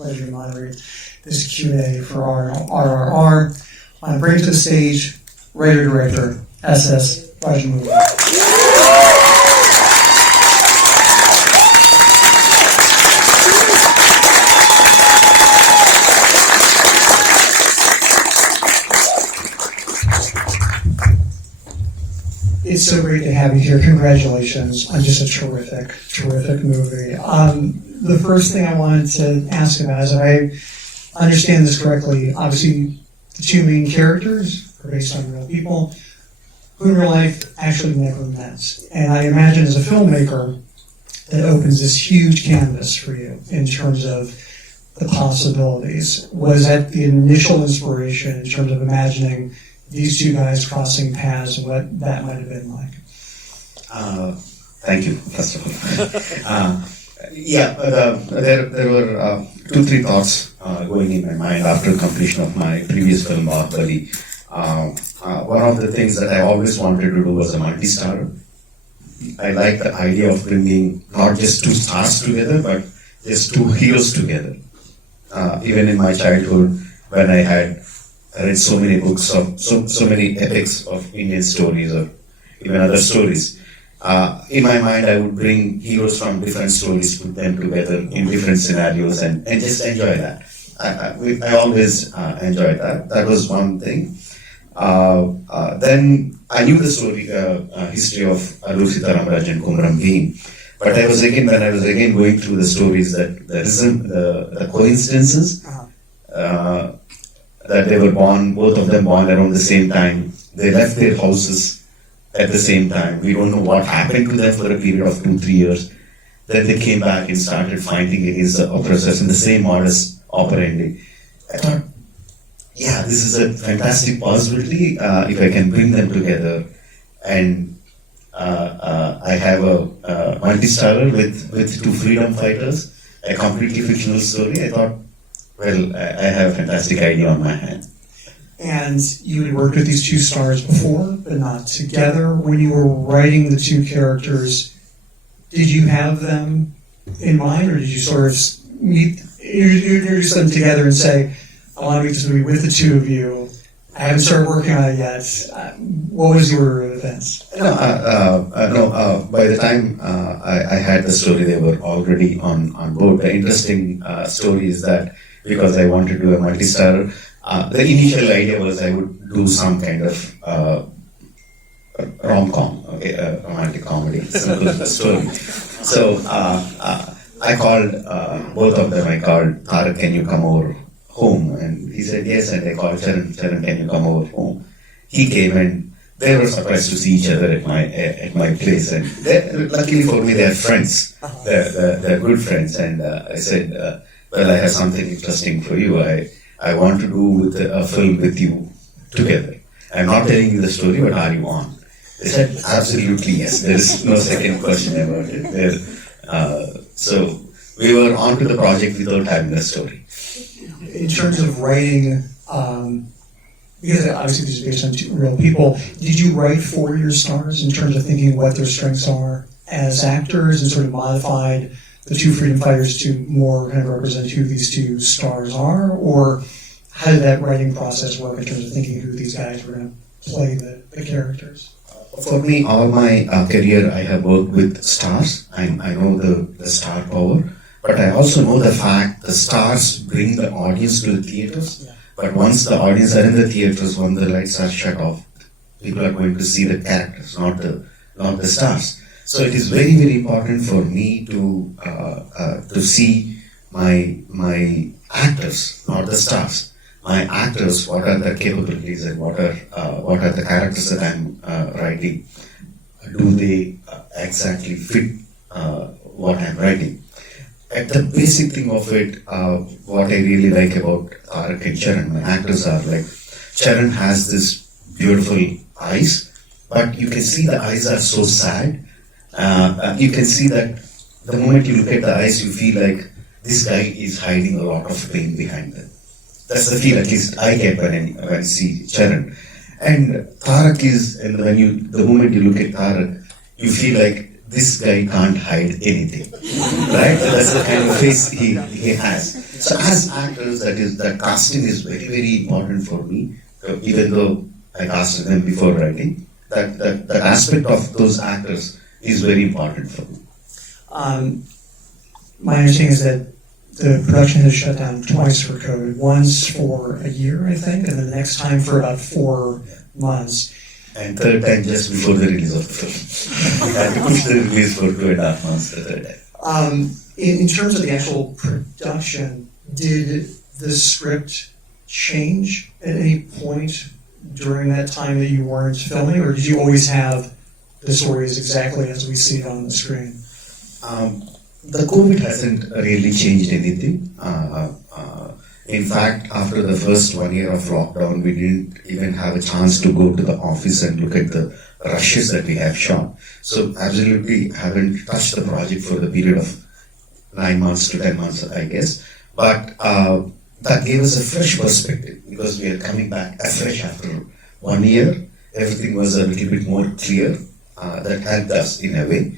pleasure to moderate this Q&A for RRR. I bring to the stage writer-director SS Rajamouli. It's so great to have you here. Congratulations on just a terrific movie. The first thing I wanted to ask about is, if I understand this correctly, obviously the two main characters are based on real people who in real life actually never met. And I imagine as a filmmaker, that opens this huge canvas for you in terms of the possibilities. Was that the initial inspiration in terms of imagining these two guys crossing paths, what that might have been like? Thank you, first of all. There were 2-3 thoughts going in my mind after completion of my previous film, Baahubali. One of the things that I always wanted to do was a multi-starrer. I like the idea of bringing not just two stars together, but just two heroes together. Even in my childhood, when I read so many books of so many epics of Indian stories or even other stories. In my mind, I would bring heroes from different stories, put them together in different scenarios, and just enjoy that. I always enjoyed that. That was one thing. Then I knew the story, history of Allur Sitaramraj and Kumram Bhim. But when I was again going through the stories, that the coincidences, that they were born, both of them born around the same time. They left their houses at the same time. We don't know what happened to them for a period of 2-3 years. Then they came back and started fighting against the oppressors in the same modus operandi. I thought, yeah, this is a fantastic possibility if I can bring them together. And I have a multi-starrer with two freedom fighters, a completely fictional story. I thought, well, I have a fantastic idea on my hand. And you had worked with these two stars before, but not together. When you were writing the two characters, did you have them in mind, or did you sort of introduce them together and say, I want to make this movie with the two of you. I haven't started working on it yet. What was your order of events? No. By the time I had the story, they were already on board. The interesting story is that because I wanted to do a multi-starrer, the initial idea was I would do some kind of rom-com, romantic comedy, simple story. So I called both of them. I called Tarak, can you come over home? And he said yes, and I called Charan, can you come over home? He came, and they were surprised to see each other at my place. And luckily for me, they're friends. They're good friends. And I said, well, I have something interesting for you. I want to do a film with you together. I'm not telling you the story, but are you on? They said, absolutely yes. There is no second question about it. So we were on to the project without having a story. In terms of writing, because obviously this is based on two real people, did you write for your stars in terms of thinking what their strengths are as actors and sort of modified the two freedom fighters to more kind of represent who these two stars are? Or how did that writing process work in terms of thinking who these guys were going to play the characters? For me, all my career, I have worked with stars. I know the star power, but I also know the fact the stars bring the audience to the theaters. Yeah. But once the audience are in the theaters, when the lights are shut off, people are going to see the characters, not the stars. So it is very, very important for me to see my actors, not the stars. My actors, what are their capabilities and what are the characters that I'm writing? Do they exactly fit what I'm writing? At the basic thing of it, what I really like about Tarak and Charan, my actors are like, Charan has this beautiful eyes, but you can see the eyes are so sad. You can see that the moment you look at the eyes, you feel like this guy is hiding a lot of pain behind them. That's the feel at least I get when I see Charan. And Tarak is, and the moment you look at Tarak, you feel like this guy can't hide anything, right? That's the kind of face he has. So as actors, that casting is very, very important for me, even though I casted them before writing. That aspect of those actors is very important for me. My understanding is that the production has shut down twice for COVID. Once for a year, I think, and then the next time for about 4 months. And third time just before the release of the film. We had to push the release for 2.5 months the third time. In terms of the actual production, did the script change at any point during that time that you weren't filming, or did you always have the stories exactly as we see it on the screen? The COVID hasn't really changed anything. In fact, after the first 1 year of lockdown, we didn't even have a chance to go to the office and look at the rushes that we have shot. So absolutely haven't touched the project for the period of 9 months to 10 months, I guess. But that gave us a fresh perspective because we are coming back afresh after 1 year. Everything was a little bit more clear. That helped us in a way.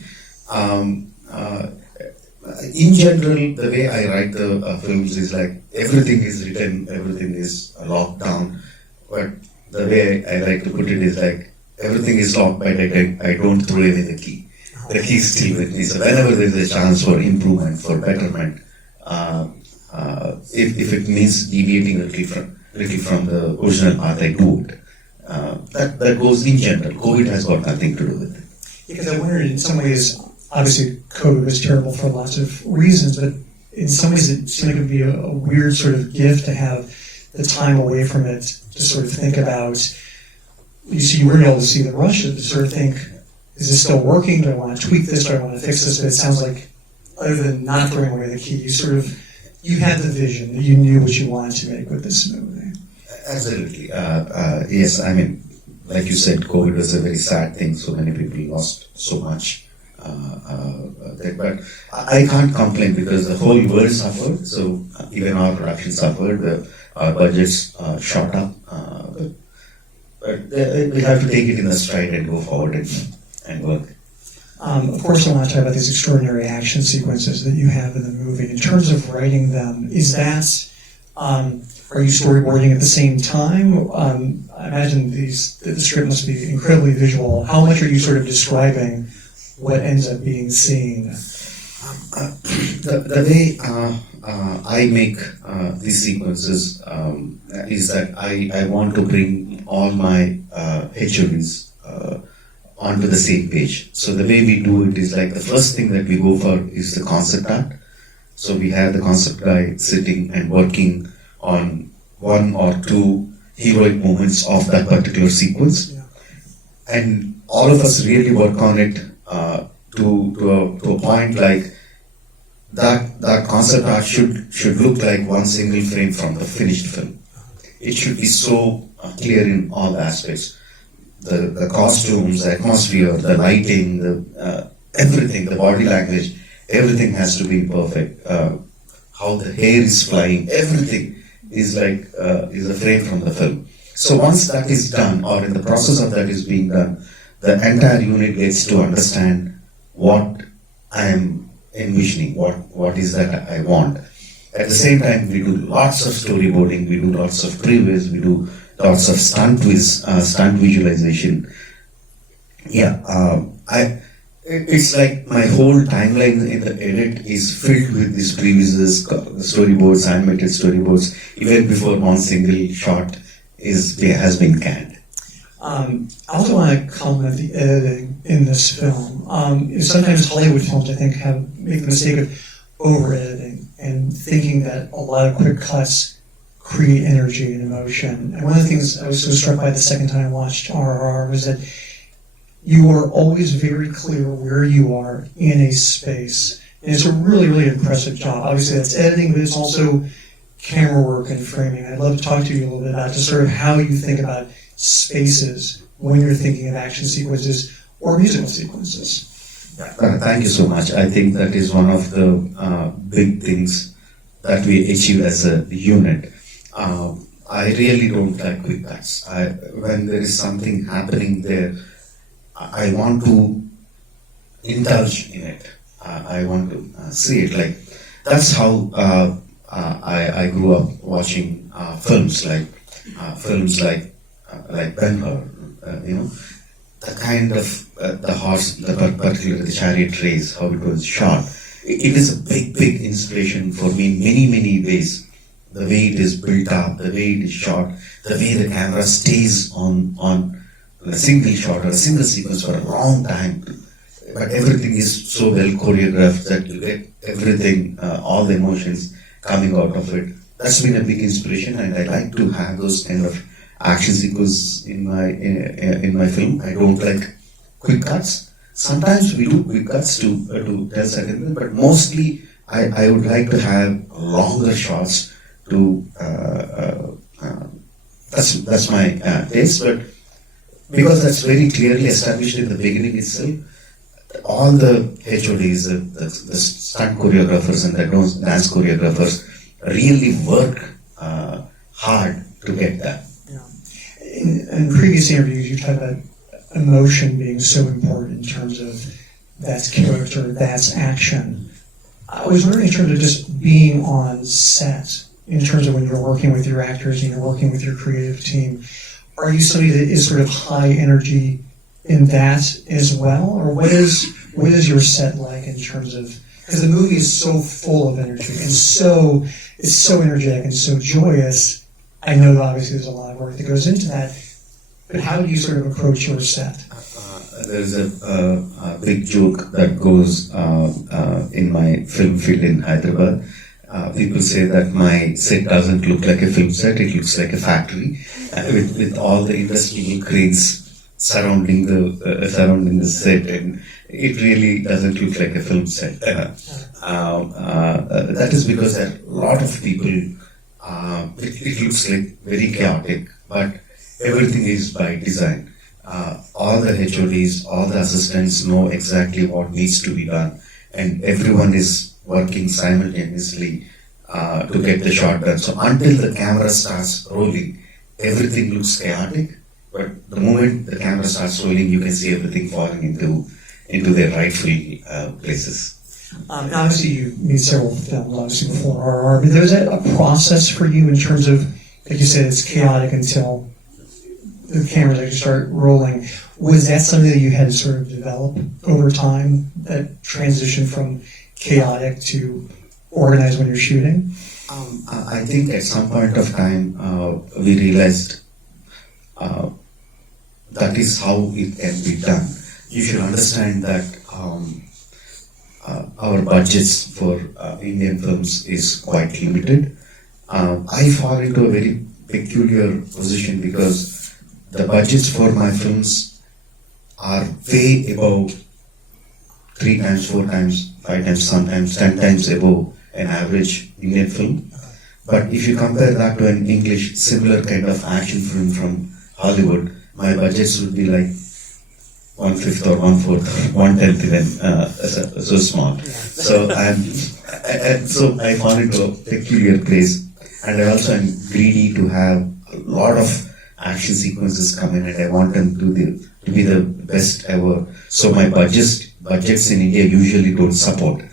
In general, the way I write the films is like everything is written, everything is locked down. But the way I like to put it is like everything is locked, but I don't throw away the key. The key is still with me. So whenever there is a chance for improvement, for betterment, if it means deviating a little from the original path, I do it. That goes in general. COVID has got nothing to do with it. Because I wondered, in some ways, obviously COVID was terrible for lots of reasons, but in some ways it seemed like it would be a weird sort of gift to have the time away from it to sort of think about. You weren't able to see the rushes, to sort of think, is this still working? Do I want to tweak this? Do I want to fix this? But it sounds like, other than not throwing away the key, you had the vision, you knew what you wanted to make with this movie. Absolutely. Yes, I mean, like you said, COVID was a very sad thing. So many people lost so much. But I can't complain because the whole world suffered. So even our production suffered. Our budgets shot up. But we have to take it in the stride and go forward and work. Of course, I want to talk about these extraordinary action sequences that you have in the movie. In terms of writing them, is that, are you storyboarding at the same time? I imagine the script must be incredibly visual. How much are you sort of describing what ends up being seen? The way I make these sequences is that I want to bring all my HODs onto the same page. So the way we do it is like the first thing that we go for is the concept art. So we have the concept guy sitting and working on one or two heroic moments of that particular sequence. Yeah. And all of us really work on it to a point like that concept art should look like one single frame from the finished film. It should be so clear in all aspects. The costumes, the atmosphere, the lighting, everything, the body language, everything has to be perfect. How the hair is flying, everything is like is a frame from the film. So once that is done, or in the process of that is being done, the entire unit gets to understand what I am envisioning, what is that I want. At the same time, we do lots of storyboarding, we do lots of previews, we do lots of stunt visualization. Yeah, it's like my whole timeline in the edit is filled with these previews, storyboards, animated storyboards, even before one single shot has been canned. I also want to compliment the editing in this film. Sometimes Hollywood films, I think, make the mistake of over-editing and thinking that a lot of quick cuts create energy and emotion. And one of the things I was so struck by the second time I watched RRR was that you are always very clear where you are in a space. And it's a really, really impressive job. Obviously, that's editing, but it's also camera work and framing. I'd love to talk to you a little bit about just sort of how you think about spaces when you're thinking of action sequences or musical sequences. Thank you so much. I think that is one of the big things that we achieve as a unit. I really don't like quick cuts. When there is something happening there, I want to indulge in it. I want to see it. Like that's how I grew up watching films like Ben-Hur. You know, the kind of the horse, particularly the chariot race, how it was shot. It is a big inspiration for me in many ways. The way it is built up, the way it is shot, the way the camera stays on a single shot or a single sequence for a long time. But everything is so well choreographed that you get everything, all the emotions coming out of it. That's been a big inspiration, and I like to have those kind of action sequences in my film. I don't like quick cuts. Sometimes we do quick cuts to 10 seconds, but mostly I would like to have longer shots. That's my taste, but because that's very clearly established in the beginning itself, all the HODs, the stunt choreographers and the dance choreographers really work hard to get that. Yeah. In previous interviews, you talked about emotion being so important in terms of that's character, that's action. I was wondering in terms of just being on set, in terms of when you're working with your actors and you're working with your creative team, are you somebody that is sort of high energy in that as well? Or what is your set like in terms of, because the movie is so full of energy and it's so energetic and so joyous. I know that obviously there's a lot of work that goes into that, but how do you sort of approach your set? There's a big joke that goes in my film field in Hyderabad. People say that my set doesn't look like a film set, it looks like a factory with all the industrial cranes surrounding the set, and it really doesn't look like a film set. That is because there are a lot of people. It looks like very chaotic, but everything is by design. All the HODs, all the assistants know exactly what needs to be done, and everyone is working simultaneously to get the shot done. So until the camera starts rolling, everything looks chaotic. But the moment the camera starts rolling, you can see everything falling into their rightful places. And obviously, you made several films, obviously before RRR, but there's a process for you in terms of, like you said, it's chaotic until the cameras actually start rolling. Was that something that you had to sort of develop over time, that transition from chaotic to organized when you're shooting? I think at some point of time, we realized that is how it can be done. You should understand that our budgets for Indian films is quite limited. I fall into a very peculiar position because the budgets for my films are way above 3 times, 4 times, 5 times, sometimes 10 times above an average Indian film. But if you compare that to an English similar kind of action film from Hollywood, my budgets would be like 1/5 or 1/4 or 1/10 even, so small. So I fall into a peculiar place, and I also am greedy to have a lot of action sequences come in, and I want them to be the best ever. So my budgets in India usually don't support.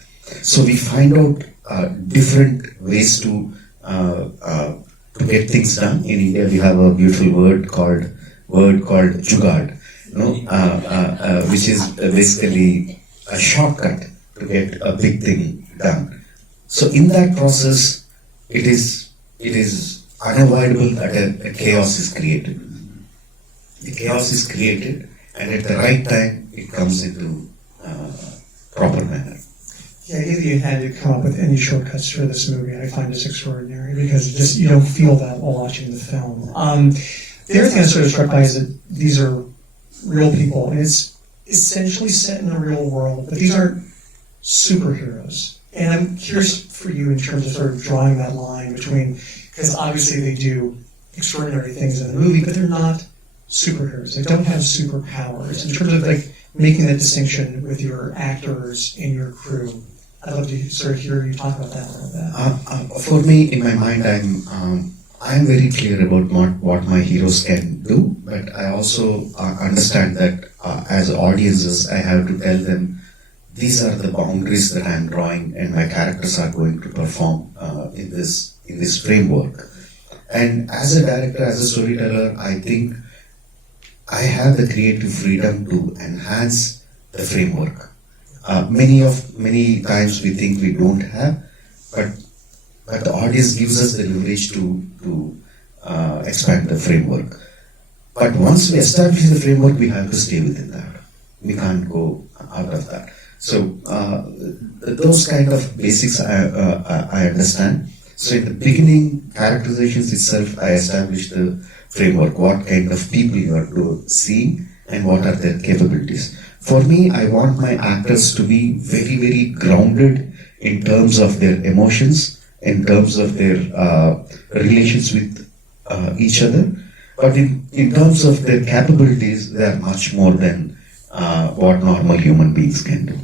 So we find out different ways to get things done. In India, we have a beautiful word called jugaad, which is basically a shortcut to get a big thing done. So in that process, it is unavoidable that a chaos is created. The chaos is created, and at the right time, it comes into proper manner. Yeah, either you had to come up with any shortcuts for this movie, and I find this extraordinary because you don't feel that while watching the film. The other thing I was sort of struck by is that these are real people, and it's essentially set in the real world, but these aren't superheroes. And I'm curious for you in terms of sort of drawing that line between, because obviously they do extraordinary things in the movie, but they're not superheroes. They don't have superpowers. In terms of like making that distinction with your actors and your crew, I'd love to sort of hear you talk about that a little bit. For me, in my mind, I'm very clear about what my heroes can do, but I also understand that as audiences, I have to tell them these are the boundaries that I'm drawing, and my characters are going to perform in this framework. And as a director, as a storyteller, I think I have the creative freedom to enhance the framework. Many times we think we don't have, but the audience gives us the leverage to expand the framework. But once we establish the framework, we have to stay within that. We can't go out of that. So those kind of basics I understand. So in the beginning, characterizations itself, I established the framework, what kind of people you are seeing and what are their capabilities. For me, I want my actors to be very, very grounded in terms of their emotions, in terms of their relations with each other. But in terms of their capabilities, they are much more than what normal human beings can do.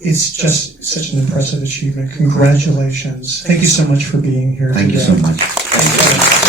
It's just such an impressive achievement. Congratulations. Thank you so much for being here today. Thank you so much. Thank you.